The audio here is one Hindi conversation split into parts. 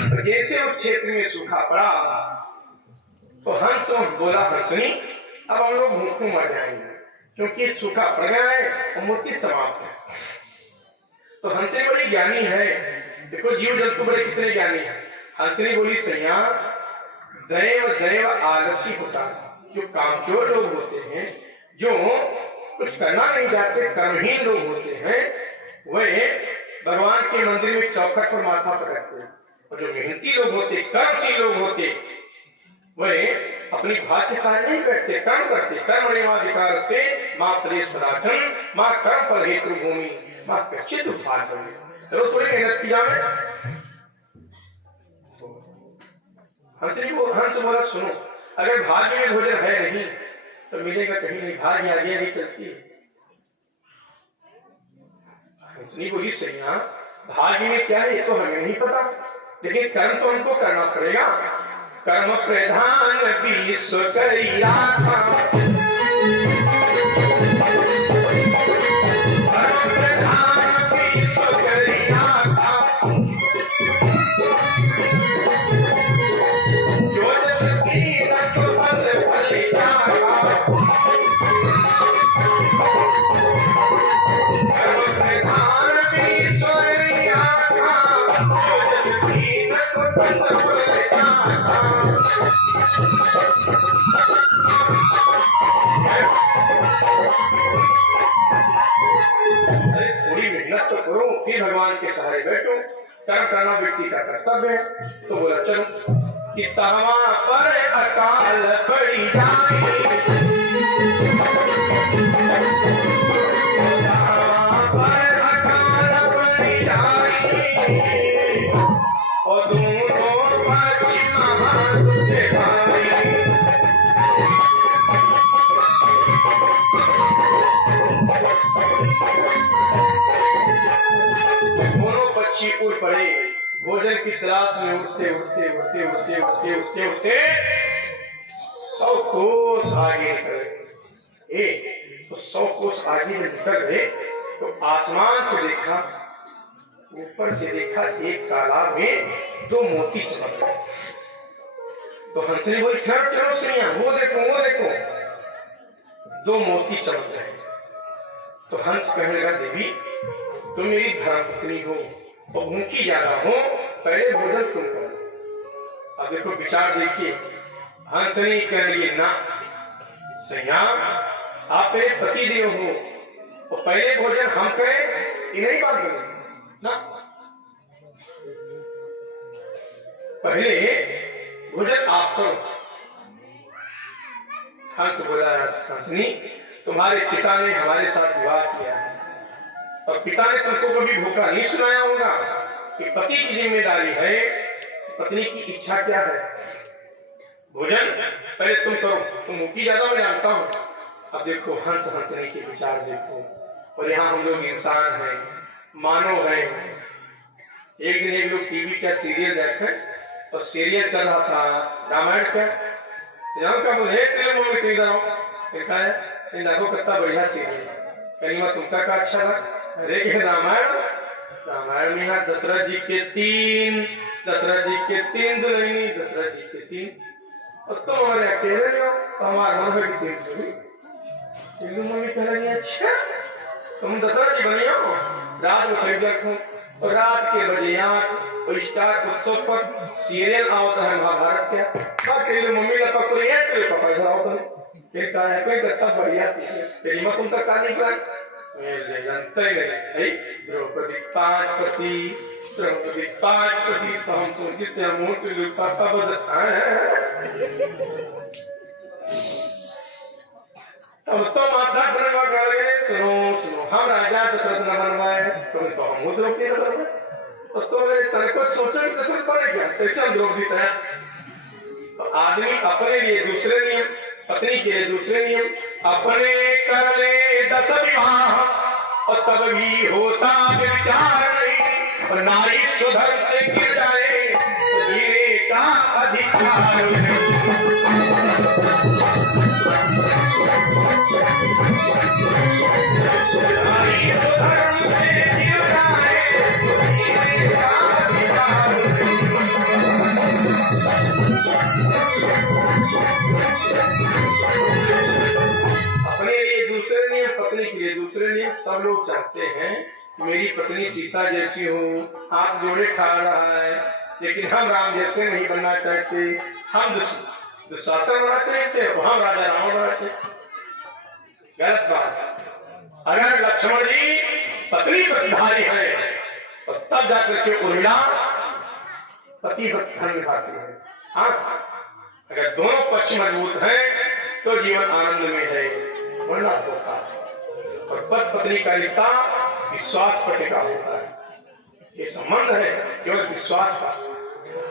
तो जैसे उस क्षेत्र में सूखा पड़ा तो हंस बोला, हंसनी अब हम लोग भूखों मर जाएंगे क्योंकि सूखा पड़ गया है और मूर्ति समाप्त है। तो हंसनी बड़ी ज्ञानी है, देखो जीव जंतु बड़े कितने ज्ञानी है। हंसनी बोली, सैया दैव आलसी होता है, जो कामचोर लोग होते हैं, जो कुछ करना नहीं चाहते, कर्महीन लोग होते हैं, वे भगवान के मंदिर में चौखट पर माथा पटकते हैं, और जो मेहनती लोग होते, कर्मशील लोग होते, वे अपनी भाग्य सहाय नहीं करते, कर्म करते। कर्मणेवाधिकारस्ते मां फलेषु कदाचन मां कर्म फल हेतु भूमि मां कश्चित् उपभाग। चलो थोड़ी मेहनत की जाए। हंस बोला, सुनो, अगर भाग्य में भोजन है नहीं तो मिलेगा कहीं नहीं, भाग्य आगे नहीं चलती। हंसनी बोली, सैया भाग्य में क्या है ये तो हमें नहीं पता, लेकिन कर्म तो हमको करना पड़ेगा। कर्म प्रधान विश्व करिया भगवान के सहारे बैठो, कर्म करना व्यक्ति का कर्तव्य है। तो बोला, चलो कि तवा पर अकाल पड़ी जाए, पर अकाल पड़ी जाए, और दोनों पक्ष महान दिखाई। उड़ पड़े, भोजन की तलाश में उठते उठते उठते उठते उठते उठते उठते 100 कोस आगे निकले। तो 100 कोस आगे निकल गए तो आसमान से देखा, ऊपर से देखा, एक तालाब में 2 मोती चमक रहे। तो हंसनी बोली, ठहरो ठहरो सैया, वो देखो वो देखो, 2 मोती चमक रहे। तो हंस कहने लगा, देवी तुम मेरी धर्मपत्नी हो और भूखी ज्यादा हो, पहले भोजन तुम करो। अब देखो विचार देखिए, हंसनी कह रही, ना सैया आप मेरे पति देव हो और पहले भोजन हम करें, ये नहीं बात बनी ना, पहले भोजन आप करो। हंस बोला, हंसनी तुम्हारे पिता ने हमारे साथ विवाह किया है और पिता ने तुमको कभी भूखा नहीं सुनाया होगा कि पति की जिम्मेदारी है, पत्नी की इच्छा क्या है, भोजन पहले तुम करो, तुम भूखी ज्यादा मैं जानता हूं। अब देखो हंस हंसने के विचार देखो, और यहाँ हम लोग इंसान हैं, मानव हैं। एक दिन एक लोग टीवी क्या सीरियल देखे और सीरियल चल रहा था रामायण का, क्या बोले देखा है, देखो कितना बढ़िया सीरियल, कहीं बात तुमका का अच्छा लगा। अरे रामायण, रामायण में दशरथ जी के 3 दुल्हनी, दशरथ जी के 3, और तुम हमारे अकेले हो, हमारे मन में 3 दुल्हनी। मम्मी कह रही, अच्छा तुम दशरथ जी बनी हो, रात में खरीद रखो, और रात के बजे 8 और स्टार उत्सव पर सीरियल आवता है महाभारत क्या, मम्मी लपक रही है, तेरे पापा इधर आओ, फिर कहा है कोई कितना बढ़िया सीरियल, तेरी माँ तुम तक का नहीं पड़ा जानते नहीं। द्रौपदी 5 पति, तो हम सोचते हैं मुंह तो पापा तब तो माता बनवा कर गए, सुनो सुनो हम राजा दशरथ न बनवाए, तुम तो हम द्रौपदी न बनवाए, तो तेरे को सोचो कि दशरथ बने क्या, कैसे हम द्रौपदी तय। तो आदमी अपने लिए दूसरे नियम, पत्नी के लिए दूसरे नियम, अपने कर ले 10 विवाह और तब भी होता विचार नहीं, और नारी स्वधर्म से गिर जाए तो जीने का अधिकार नहीं। नारी स्वधर्म से गिर जाए तो जीने का अधिकार नहीं। सब लोग चाहते हैं कि मेरी पत्नी सीता जैसी हो, हाथ जोड़े खा रहा है, लेकिन हम राम जैसे नहीं बनना चाहते, हम दुशासन बनना चाहते, हम राजा रावण बनना चाहते। गलत बात। अगर लक्ष्मण जी पत्नी प्रतिधारी है तो तब जाकर के उर्मिला पति धर्म निभाती है। हाँ, अगर दोनों पक्ष मजबूत हैं तो जीवन आनंद में है, वरना होता है। और पति पत्नी का रिश्ता विश्वास पर टिका होता है। ये संबंध है केवल विश्वास का।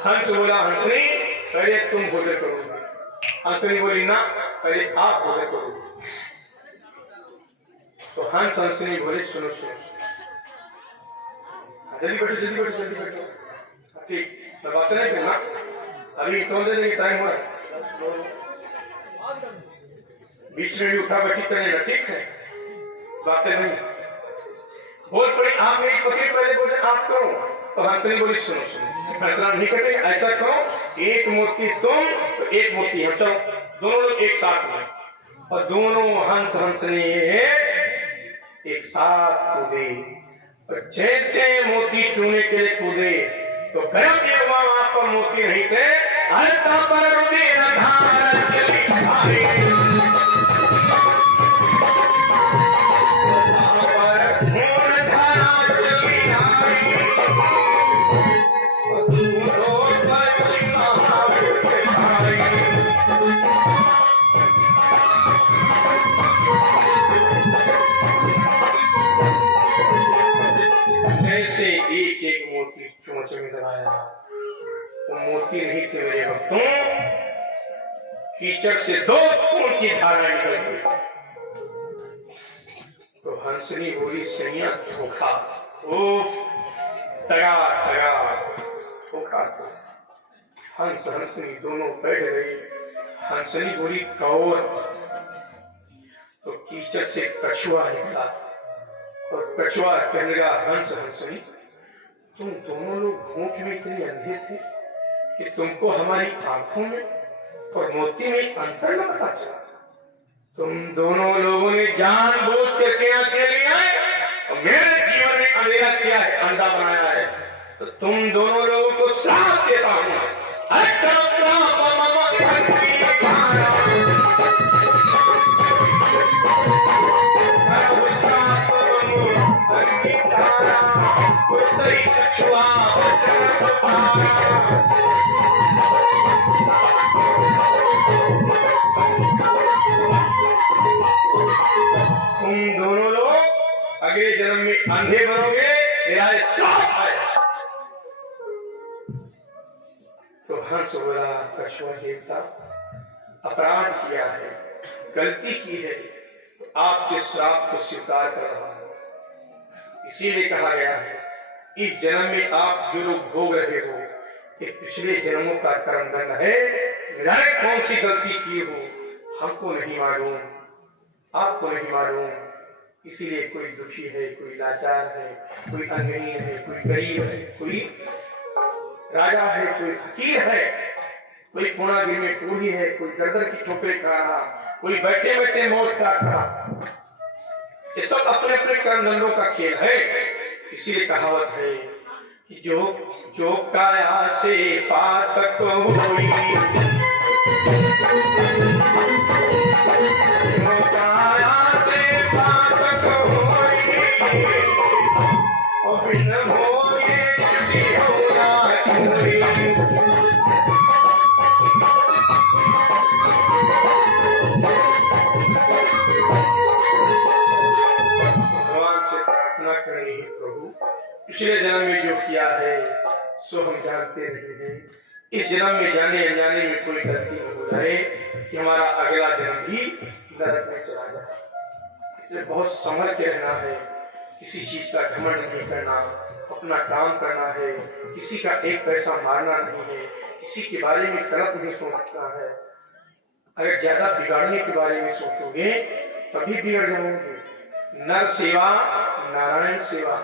हंस बोला हंसनी पहले तुम भोजन करोगे, हंसनी बोली ना पहले आप भोजन करोगे। तो हंस हंसनी बोले सुनो सुनो, जल्दी बैठो जल्दी बैठो जल्दी बैठो। ठीक बात नहीं करना, अभी टोल देने का टाइम हुआ है, बीच में भी उठा बैठी करेगा, ठीक है, बातें नहीं बोल पड़ी। आप मेरी पत्नी पहले बोले आप करो, तो हंसनी बोली सुनो सुनो, फैसला नहीं करेंगे, ऐसा करो एक मूर्ति तुम तो एक मूर्ति हम, चलो दोनों लोग एक साथ में। और दोनों हंस हंसनी एक साथ कूदे, और जैसे मोती चूने के लिए कूदे तो गरम देवा वहां पर मोती नहीं थे, हल्का पर रुधिर धार चली आई। एक एक मोती चोंच में दबाया, वो मोती नहीं थे मेरे भक्तों, कीचड़ से 2 खून की धारा निकल गई। तो हंसनी बोली सैया धोखा, तगा तगा धोखा। हंस हंसनी दोनों बैठ गई। हंसनी बोली कौर, तो कीचड़ से कछुआ निकला, और कछुआ कहने लगा हंस हंसनी तुम दोनों लोग भूख में इतने अंधे थे कि तुमको हमारी आंखों में और मोती में अंतर न पता चला। तुम दोनों लोगों ने जानबूझ करके अकेले आए और मेरे जीवन में अंधेरा किया है, अंधा बनाया है। तो तुम दोनों लोगों को श्राप देता हूं। तुम दोनों लोग अगले जन्म में अंधे बनोगे, मेरा श्राप है। तो हंस बोला कछुआ देवता अपराध किया है, गलती की है, तो आपके श्राप को स्वीकार कर रहा हूं। इसीलिए कहा गया है इस जन्म में आप जो लोग भोग रहे हो कि पिछले जन्मों का कर्म दंड है। मैंने कौन सी गलती की हो हमको नहीं मालूम, आपको नहीं मालूम। इसीलिए कोई दुखी है, कोई लाचार है, कोई अंगहीन है, कोई गरीब है, कोई राजा है, कोई फकीर है, कोई पूर्णागिरी में टूही है, कोई गर्दन की ठोकरें खा रहा, कोई बैठे बैठे मौत काट रहा। ये सब अपने अपने कर्मदंडों का खेल है। इसीलिए कहावत है कि जो काया से पातक होई, जो काया से पातक होई, और बिन होए जुटी होना होई। भगवान से प्रार्थना करें प्रभु, पिछले जन्म में जो किया है सो हम जानते नहीं हैं। इस जन्म में जाने अनजाने में कोई गलती न हो जाए कि हमारा अगला जन्म भी नरक में चला जाए। इसलिए बहुत संभल के रहना है, किसी चीज का घमंड नहीं करना, अपना काम करना है, किसी का एक पैसा मारना नहीं है, किसी के बारे में गलत नहीं सोचना है। अगर ज्यादा बिगाड़ने के बारे में सोचोगे तभी बिगड़ जाओगे। नर सेवा नारायण सेवा।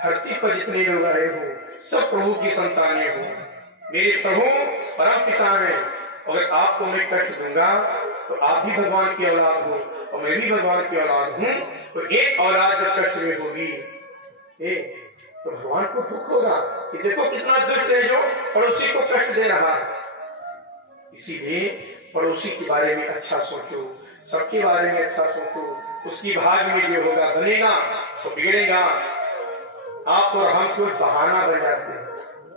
धरती पर जितने लोग आए हो सब प्रभु की संतानें हो, मेरे प्रभु परम पिता हैं। अगर आपको मैं कष्ट दूंगा तो आप भी भगवान की औलाद हो और मैं भी भगवान की औलाद हूँ। तो एक औलाद जब कष्ट में होगी तो भगवान को दुख होगा कि देखो कितना दुष्ट है जो पड़ोसी को कष्ट दे रहा है। इसीलिए पड़ोसी के बारे में अच्छा सोचो, सबके बारे में अच्छा सोचो, उसकी भाग में जो होगा बनेगा तो बिगड़ेगा। आप और हम तो बहाना बन जाते हैं।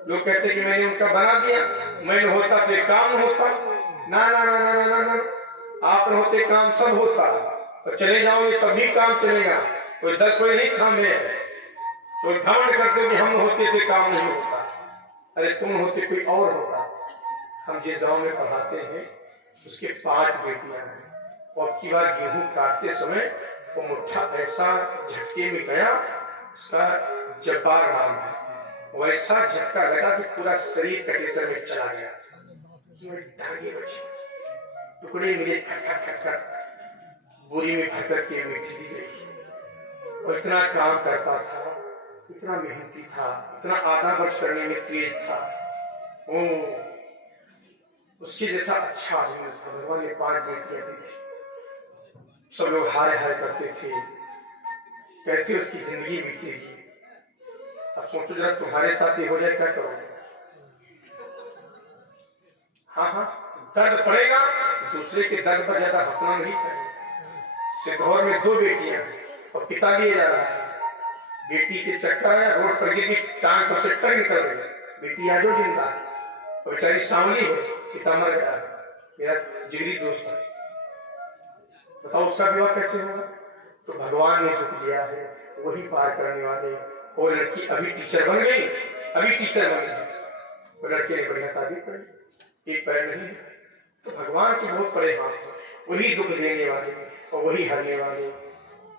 लोग कहते हैं कि मैंने उनका बना दिया, मैंने होता तो काम होता। ना ना ना ना ना ना, आप होते काम सब होता और चले जाओगे तब भी काम चलेगा। कोई दर कोई नहीं थामे, तो घमंड करते कि हम होते थे काम नहीं होता। अरे तुम होते कोई और होता। हम जिस गांव में पढ़ाते हैं उसके 5 बेटियां हैं और की बार गेहूं काटते समय वो मुट्ठा ऐसा झटके में गया, उसका जब्बार नाम है, वैसा झटका लगा कि पूरा शरीर कटेसर में चला गया। टुकड़े मिले खट खट खट, बोरी में भर करके मिट्टी दी गई। और इतना काम करता था, इतना मेहनती था, इतना आधा बच करने में तेज था। ओ उसके जैसा अच्छा आदमी था। भगवान ने 5 बेटियां दी। सब लोग हाय हाय करते थे, कैसे उसकी जिंदगी बीतेगी। अब सोचो जरा तुम्हारे साथ ये हो जाए क्या करोगे? हाँ हाँ, दर्द पड़ेगा, दूसरे के दर्द पर ज्यादा हंसना नहीं चाहिए। सिद्धौर में 2 बेटियां और पिता लिए जा रहा है। बेटी के चक्कर है, रोड पर गिरी, टांग पर चक्कर निकल रही। बेटी आज जिंदा है और बेचारी सांवली है, पिता मर गया। मेरा जिगरी दोस्त है, बताओ उसका विवाह कैसे होगा? तो भगवान ने जो दिया है वही पार करने वाले। और लड़की अभी टीचर बन गई, अभी टीचर बन गई, तो लड़के ने बढ़िया शादी कर ली, एक पैर नहीं। तो भगवान के बहुत बड़े हाथ हैं, वही दुख देने वाले और वही हरने वाले।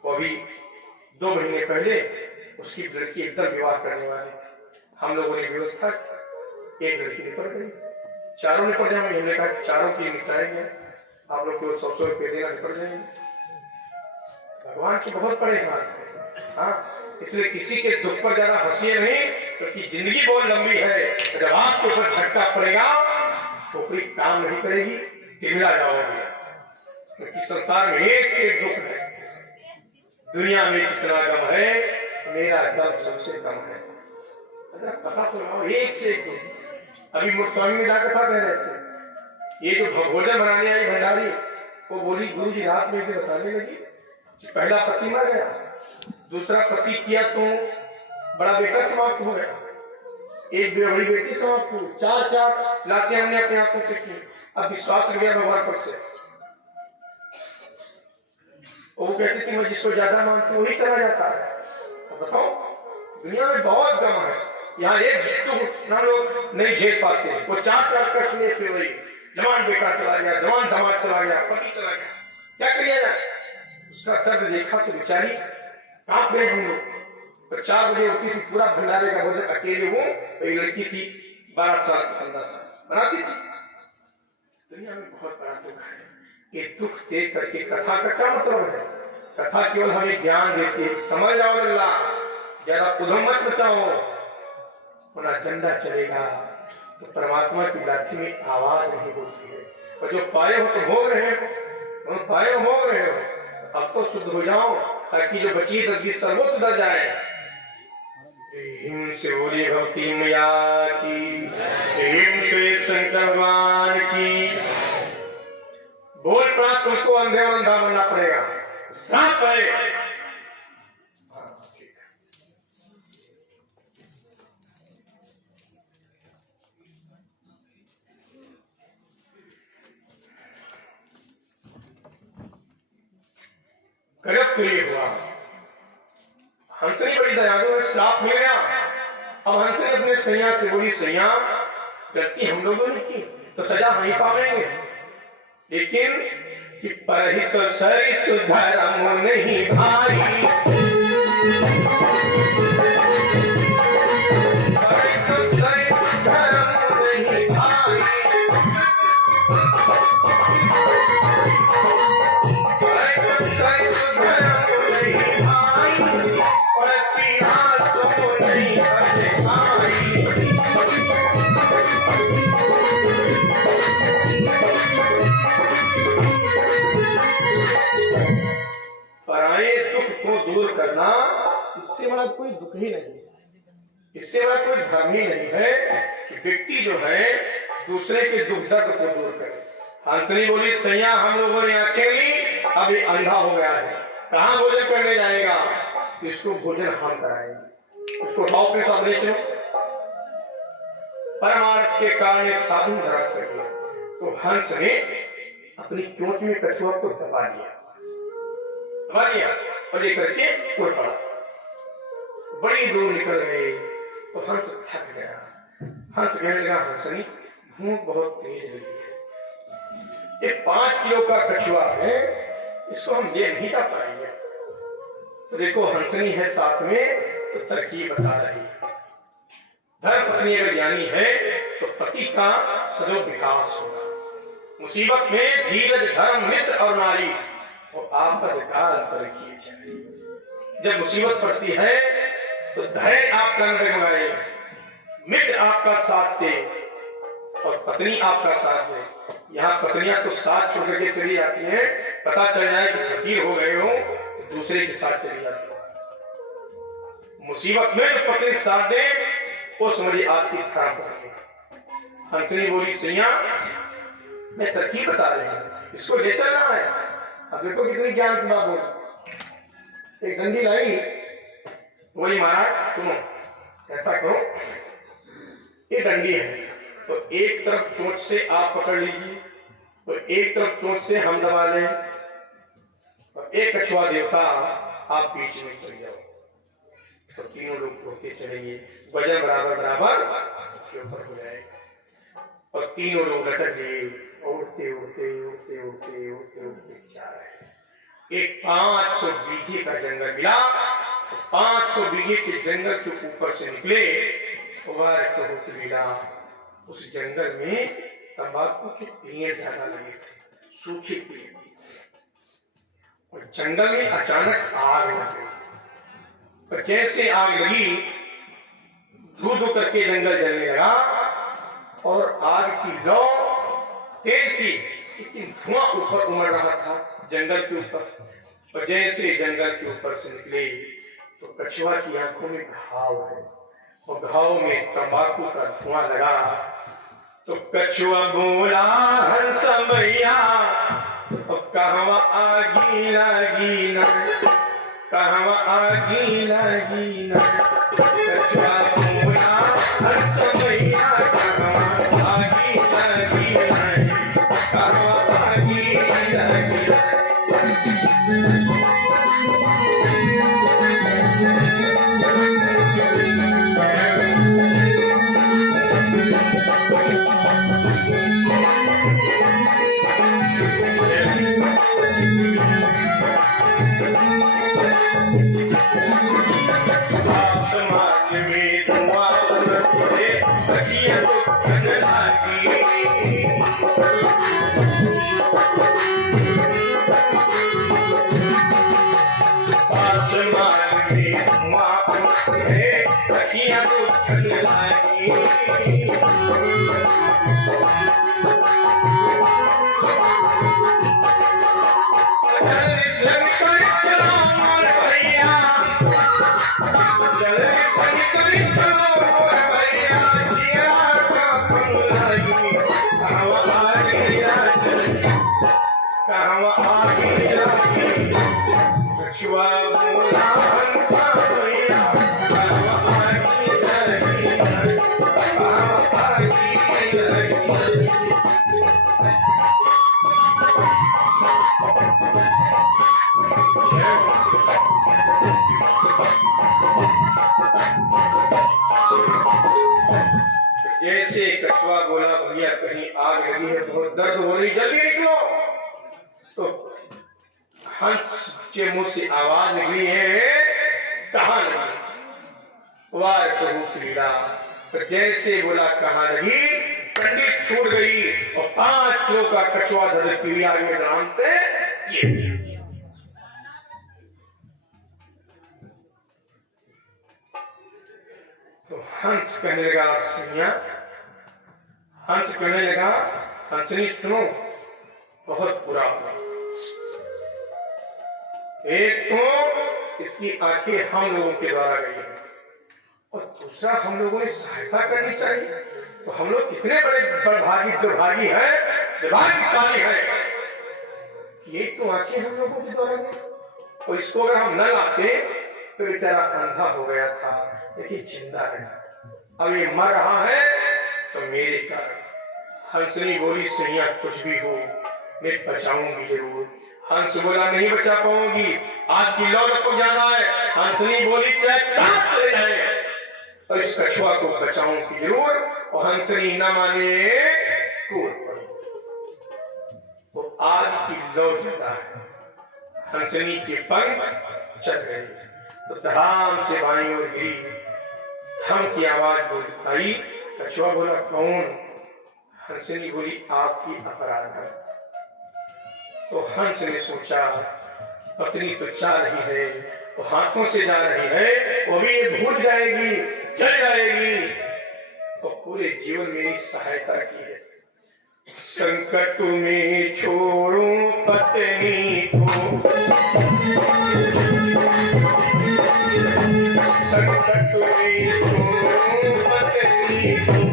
और अभी 2 महीने पहले उसकी लड़की एकदम विवाह करने वाले। हम लोगों ने व्यवस्था, एक लड़की निपट गई, 4 निपट जाएंगे। हमने कहा 4 की निपटाएंगे, आप लोग केवल 100 रुपये देना, निपट जाएंगे। भगवान के बहुत बड़े हाथ हैं। हाँ, इसलिए किसी के दुख पर ज्यादा हंसिए नहीं, क्योंकि जिंदगी बहुत लंबी है। जब आपके ऊपर झटका पड़ेगा तो कोई काम नहीं करेगी, तिमिरा जाओगे। क्योंकि संसार में एक से एक दुख है। दुनिया में कितना गम है, मेरा गम सबसे कम है। अगर पता तो लगाओ, एक से एक दुख। अभी मुझ स्वामी में जाकर था कह रहे थे, ये जो भोजन बनाने आई भंडारी, वो बोली गुरु जी रात में भी बताने लगी कि पहला पति मर गया, दूसरा पति किया तो बड़ा बेटा समाप्त हो गया, एक बड़ी बेटी समाप्त हुई, 4 लाशें हमने अपने आंखों से की। अब विश्वास हो गया भगवान पर से। वो कहती थी मैं जिसको ज्यादा मानती हूँ वही चला जाता है। तो बताओ, दुनिया में बहुत गम है। यहाँ एक ना लोग नहीं झेल पाते, वो 4 कष्ट लिए फिर वही जवान बेटा चला गया, जवान दामाद चला गया, पति चला गया, क्या किया जाए? उसका दर्द देखा तो बेचारी कांप गए हम लोग। तो 4 बजे उठती थी, पूरा भंडारे का भोजन अकेले वो, एक लड़की थी 12 साल की, 15 साल बनाती थी। दुनिया में बहुत बड़ा दुख है। ये दुख देख करके कथा का क्या मतलब है? कथा केवल हमें ज्ञान देती है, समझ आओ अल्लाह, ज्यादा उधम मत बचाओ, वरना डंडा चलेगा तो परमात्मा की लाठी में आवाज नहीं होती है। और जो पाए हो तो भोग रहे हो, पाए हो भोग रहे हो, अब तो शुद्ध हो जाओ ताकि जो बची तदबीर सर्वोच्च दर जाए। से बोलिए भक्ति मैया की, से शंकर भगवान की। बोल पड़ा तुमको अंधे और अंधा बनना पड़ेगा, श्राप है। गजब के लिए हुआ। हंसनी बड़ी दयालु है, श्राप मिल गया। अब हंसनी अपने सैया से बोली, सैया गलती हम लोगों ने की तो सजा नहीं पावेंगे, लेकिन कि परहित सरिस धर्म नहीं भाई, परहित सरिस धर्म नहीं भाई, परहित सरिस धर्म नहीं भाई, पर पीड़ा सो नहीं भाई। इससे बड़ा कोई दुख ही नहीं, इससे बड़ा कोई धर्म ही नहीं है कि व्यक्ति जो है दूसरे के दुख दर्द को दूर करे। हंसनी बोली, सैया हम लोगों ने आंखें ली, अभी अंधा हो गया है, कहाँ भोजन करने जाएगा? तो इसको भोजन हम कराएंगे, उसको उठाओ अपने साथ ले चलो। परमार्थ के कारण साधु नाराज कर दिया, तो हंस ने अपनी चोट में कछुआ को दबा लिया और लेकर के उड़ पड़ा। बड़ी दूर निकल गए तो हंस थक गया। हंस कहने लगा, हंसनी भूख बहुत तेज लगी है, ये 5 किलो का कछुआ है, इसको हम ले नहीं जा पाएंगे। तो देखो हंसनी है साथ में, तो तरकीब बता रही है। धर्म पत्नी अगर ज्ञानी है तो पति का सदैव विकास होगा। मुसीबत में धीरज धर्म मित्र और नारी और आपद काल पर किए जाए। जब मुसीबत पड़ती है तो धैर्य आपका न डगमगाए, मित्र आपका साथ दे और पत्नी आपका साथ दे। यहाँ पत्नियां तो साथ छोड़ करके चली जाती हैं, पता चल जाए कि फकीर हो गए हो तो दूसरे के साथ चली जाती है। मुसीबत में जो पत्नी साथ दे वो समझिए आपकी खराब पत्नी। हंसनी बोली, सैया मैं तरकीब बता रही हूँ, इसको ले चलना है। अब देखो कितनी ज्ञान की बात बोली। एक गंदी लाई बोली, महाराज सुनो, ऐसा करो, ये डंडी है तो एक तरफ चोंच से आप पकड़ लीजिए, तो एक तरफ चोंच से हम दबा लें, और एक कछुआ देवता आप बीच में चल जाओ, तो तीनों लोग होते चलेंगे, वजन बराबर बराबर के ऊपर हो जाएगा। और तीनों लोग लटक गए, उड़ते उड़ते उड़ते उड़ते उड़ते उड़ते जा रहे हैं। एक 500 बीघे का जंगल मिला, 500 बीघे के जंगल के ऊपर से निकले, तो मिला उस जंगल में तंबाकू के पेड़ ज्यादा लगे थे, सूखे पेड़, और जंगल में अचानक आग लग गई। पर जैसे आग लगी, धू धू करके जंगल जलने लगा और आग की लौ तेज थी, लेकिन धुआं ऊपर उमड़ रहा था जंगल के ऊपर। और जैसे जंगल के ऊपर से निकले तो कछुआ की आंखों में घाव है, और घाव में तंबाकू का धुआं लगा। तो कछुआ बोला, हंस भैया कहवा आगी लगी ना, कहवा आगी लगी ना। कछुआ बोला, हंस भैया कहवा आगी लगी ना, कहवा आगी लगी ना। जैसे कछुआ बोला, भैया कहीं आग लगी है, बहुत दर्द हो रही, जल्दी निकलो। तो हंस के मुंह से आवाज निकली है, कहाँ लगी? वार प्रभु क्रीड़ा। तो जैसे बोला कहाँ लगी, पंडित छूट गई और 5 किलो का कछुआ धरती आग में ग्राम से ये। तो हंस कहने लगा, सैया, हंस कहने लगा, हंसनी सुनो, बहुत बुरा हुआ। एक तो इसकी आंखें हम लोगों के द्वारा गई है, और दूसरा हम लोगों ने सहायता करनी चाहिए। तो हम लोग कितने बड़े बड़भागी दुर्भागी हैं, दुर्भाग्यशाली हैं। ये तो आंखें हम लोगों के द्वारा गई, और इसको अगर हम न लाते तो बेचारा अंधा हो गया था, लेकिन जिंदा रहा। अब ये मर रहा है तो मेरे कारण। हंसनी बोली सैया कुछ भी हो मैं बचाऊंगी जरूर। हंस बोला नहीं बचा पाऊंगी, आज की लौट को जाना है। हंसनी बोली चाहे प्राण चले जाए और इस कछुआ को बचाऊंगी जरूर। और हंसनी न माने कूद पड़ी। तो आज की लौट जाता है, हंसनी के पंख चल गए, तो धड़ाम से बाई और गिरी। थम की आवाज बोली आई। कछुआ बोला कौन? हंसनी बोली आपकी अपराध है। तो हंस ने सोचा पत्नी तो जा रही है, वो हाथों से जा रही है, वो भी भूल जाएगी, जल जाएगी, तो पूरे जीवन में मेरी सहायता की है। संकट में छोड़ूं पत्नी को, संकट में छोड़ूं पत्नी को,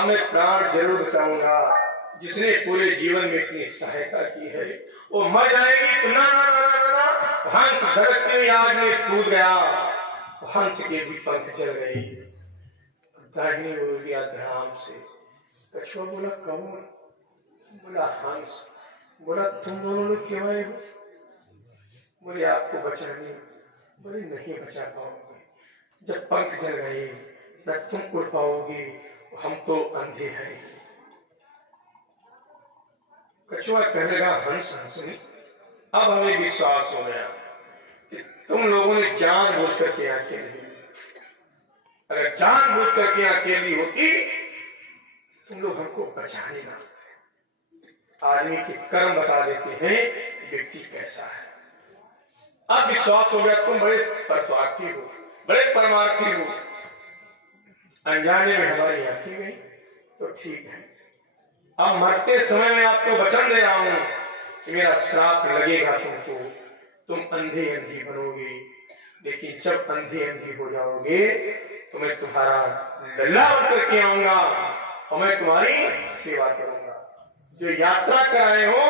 मैं प्राण जरूर बचाऊंगा। जिसने पूरे जीवन में इतनी सहायता की है वो मर जाएगी तो ना ना ना ना ना। हंस धड़कते हुए आग में कूद गया, हंस के भी पंख जल गए, दाहिनी ओर गया ध्यान से। कछुआ बोला कौन? बोला हंस। बोला तुम दोनों लोग क्यों आए हो? बोले आपको बचाने। बोले नहीं बचा पाओगे, जब पंख जल गए न तुम उड़ पाओगे, हम तो अंधे हैं। कछुआ कहने लगा हंस हंसनी, अब हमें विश्वास हो गया कि तुम लोगों ने जानबूझ करके आंखें नहीं। अगर जानबूझ करके आंखें ली होती तुम लोग हमको बचाने ना। आदमी के कर्म बता देते हैं व्यक्ति कैसा है। अब विश्वास हो गया तुम बड़े परस्वार्थी हो, बड़े परमार्थी हो। अनजाने में हमारी आंखें गई तो ठीक है। अब मरते समय में आपको वचन दे रहा हूं कि मेरा श्राप लगेगा तुमको, तुम अंधे अंधी बनोगे, लेकिन जब अंधे अंधी हो जाओगे तो मैं तुम्हारा लल्ला बन करके आऊंगा और मैं तुम्हारी सेवा करूंगा। जो यात्रा कराए हो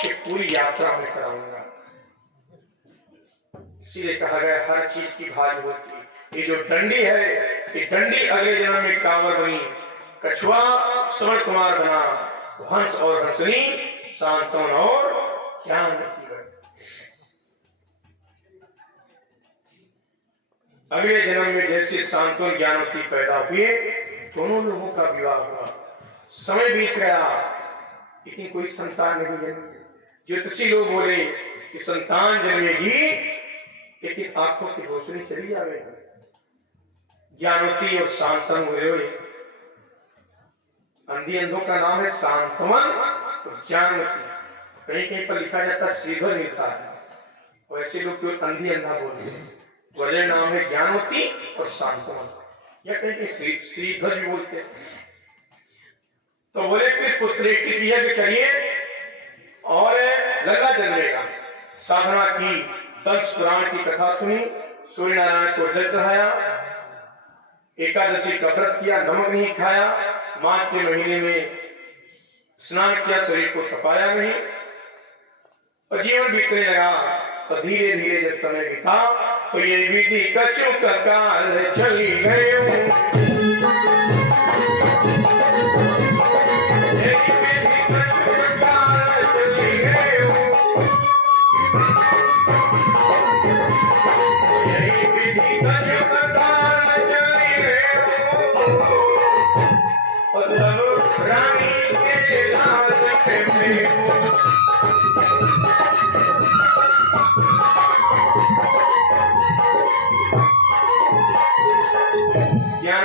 कि पूरी यात्रा में कराऊंगा। इसीलिए कहा गया हर चीज की भाग होती। ये जो डंडी है, ये डंडी अगले जन्म में कांवर बनी, कछुआ श्रवण कुमार बना, हंस और हंसनी शांतवन और ज्ञान की बनी। अगले जन्म में जैसे शांतवन ज्ञानवती पैदा हुए, दोनों लोगों का विवाह हुआ। समय बीत गया लेकिन कोई संतान नहीं जन्मी। ज्योतिषी लोग बोले कि संतान जन्मेगी, लेकिन आंखों की रोशनी चली जाएगी। ज्ञानवती और शांतवन हुए। अंधी अंधों का नाम है शांतवन और ज्ञानवती। कहीं कहीं पर लिखा जाता श्रीधर मिलता है, वैसे लोग तो अंधी अंधा बोलते हैं। वजह नाम है ज्ञानवती और शांतवन, या कहीं कहीं श्रीधर भी बोलते हैं। तो बोले फिर पुत्रेष्टि यज्ञ करिए और लल्ला जन्मेगा। साधना की, दस पुराण की कथा सुनी, सूर्य नारायण को जल चढ़ाया, एकादशी का व्रत किया, नमक नहीं खाया, माघ के महीने में स्नान किया, शरीर को तपाया नहीं, और जीवन बीतने लगा। और धीरे धीरे जब समय बीता तो ये विधि कछु काल चली गए।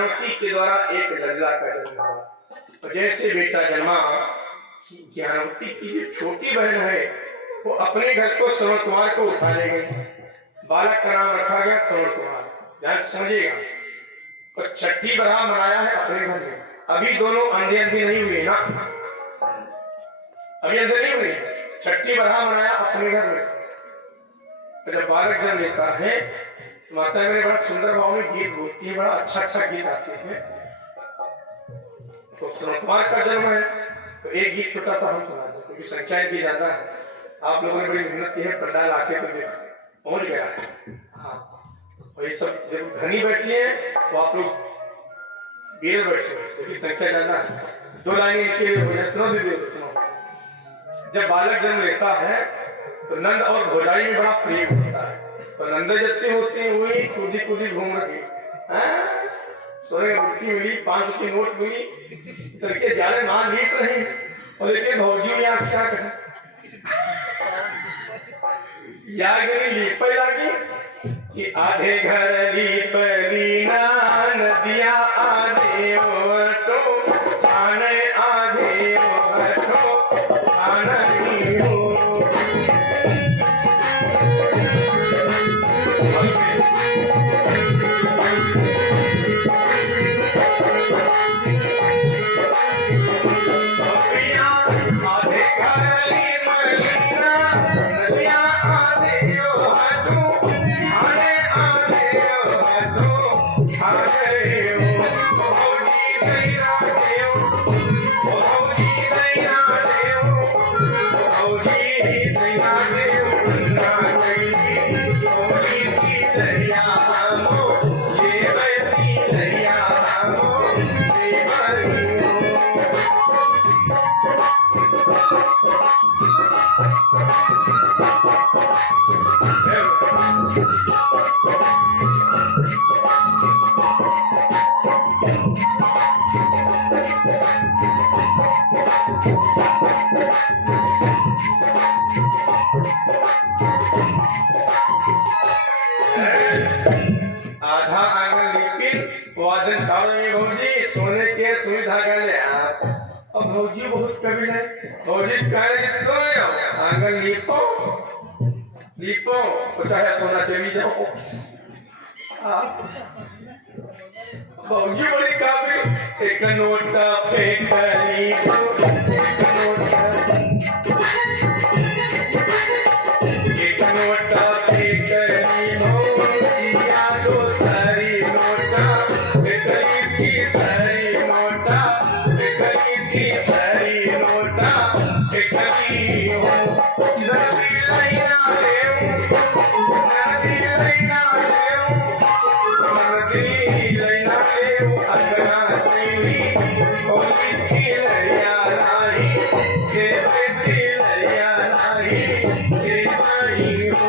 ज्ञानवती के द्वारा एक लल्ला का जन्म हुआ। और जैसे बेटा जन्मा, ज्ञानवती की जो छोटी बहन है वो अपने घर को श्रवण कुमार को उठा ले गई। बालक का नाम रखा गया श्रवण कुमार। ध्यान समझिएगा। और छठी बरहा मनाया है अपने घर में। अभी दोनों अंधे अंधे नहीं हुए ना, अभी अंधे नहीं हुए। छठी बरहा मनाया अपने घर में। तो जब बालक जन्म लेता है तो माता मेरे बड़ा सुंदर भाव में गीत बोलती है, बड़ा अच्छा गीत आते हैं। तो श्रवण कुमार का जन्म है तो एक गीत छोटा सा हम सुना दें, क्योंकि संख्या इतनी ज्यादा है। आप लोगों ने बड़ी मेहनत की है, पंडाल आके तो पहुंच गया है। हाँ, और ये सब जब घनी बैठी है तो आप लोग बीर बैठे हो, क्योंकि संख्या ज्यादा है। 2 लाइनें के हो जाए, सुनो दीदी सुनो। जब बालक जन्म लेता है तो नंद और भौजाई में बड़ा प्रेम होता है। तो नंद जबकि होती हुई कूदी घूम रही, सोने मुट्ठी मिली, 5 की नोट मिली करके जाने मां लीप रही। और लेकिन भौजी आंख से कहा लीप लगी कि आधे घर लीप लीना नदिया आधे तो आने आधे तो आना ही हो। आधा आंगन लिपिन वादन छाड़े भौजी सोने के सुविधा गले आप। अब भौजी बहुत कबील है। भौजी कहने सोने आंगन लिपो लिपो तो चाहे सोना चली जाओ। भौजी बड़ी काबिल। एक नोट पे कली एक नोट पे कली भौजिया दो सारी नोटा गरीब की सारी नोटा गरीब की सारी नोटा गरीब हो। नदी लैना ले नदी लैना ले नदी लैना ले अगना सैनी होली की लैया नारी देवे की लैया नारी देवाई हो।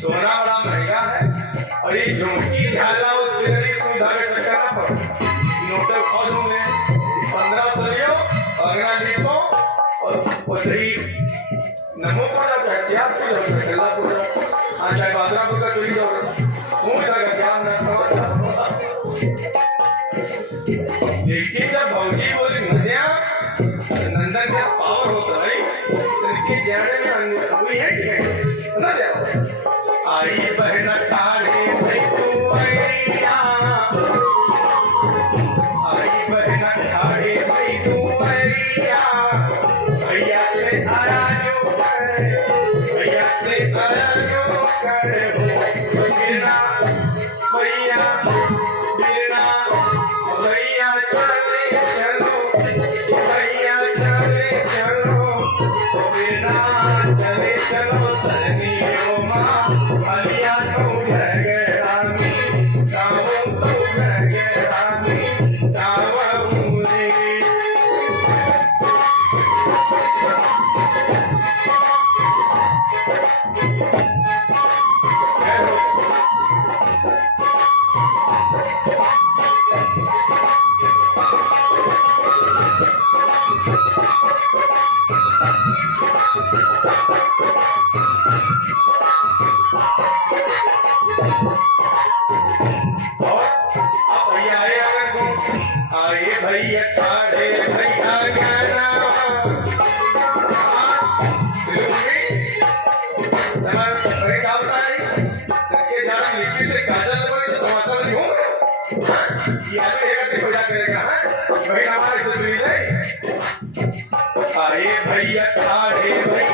सोना बड़ा महंगा है और ये झुमकी झाला नोटल खोज होंगे 1500 लियो अगला लिखो और सही नमो को जाओ हसियात को जाओ खेला को जाओ आज चाहे बादरापुर का चोरी जाओ कौन जाएगा ज्ञान ना देखिए जब भौजी बोली नदिया नंदन का पावर होता है इनके जाने में हुई है ना जाओ आई बहन ठाड़े भाई तू मैया आई बहन ठाड़े भाई तू मैया भैया से आया जो भैया से आया जो कर हो मेरा भैया मेरा भैया चले भैया ठाड़े भैया ज्ञाना अरे भैया ठाड़े भैया